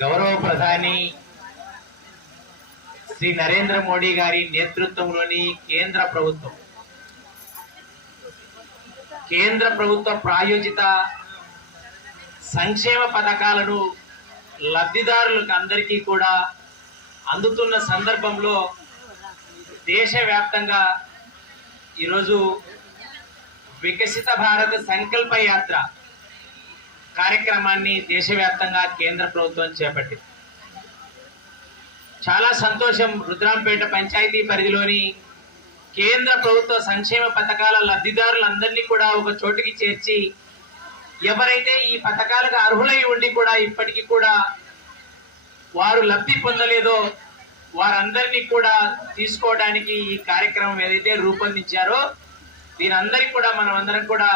గౌరవ ప్రధాని శ్రీ నరేంద్ర మోడీ గారి నేతృత్వంలోని కేంద్ర ప్రభుత్వ ప్రాయోజిత సంక్షేమ పథకాలను లబ్ధిదారులకు అందరికీ కూడా అందుతున్న సందర్భంలో దేశవ్యాప్తంగా ఈరోజు వికసిత భారత సంకల్ప యాత్ర కార్యక్రమాన్ని దేశవ్యాప్తంగా కేంద్ర ప్రభుత్వం చేపట్టింది. చాలా సంతోషం. రుద్రాంపేట పంచాయతీ పరిధిలోని కేంద్ర ప్రభుత్వ సంక్షేమ పథకాల లబ్ధిదారులందరినీ కూడా ఒక చోటికి చేర్చి ఎవరైతే ఈ పథకాలకు అర్హులై ఉండి కూడా ఇప్పటికీ కూడా వారు లబ్ధి పొందలేదో వారందరినీ కూడా తీసుకోవడానికి ఈ కార్యక్రమం ఏదైతే రూపొందించారో దీని అందరికీ కూడా మనం అందరం కూడా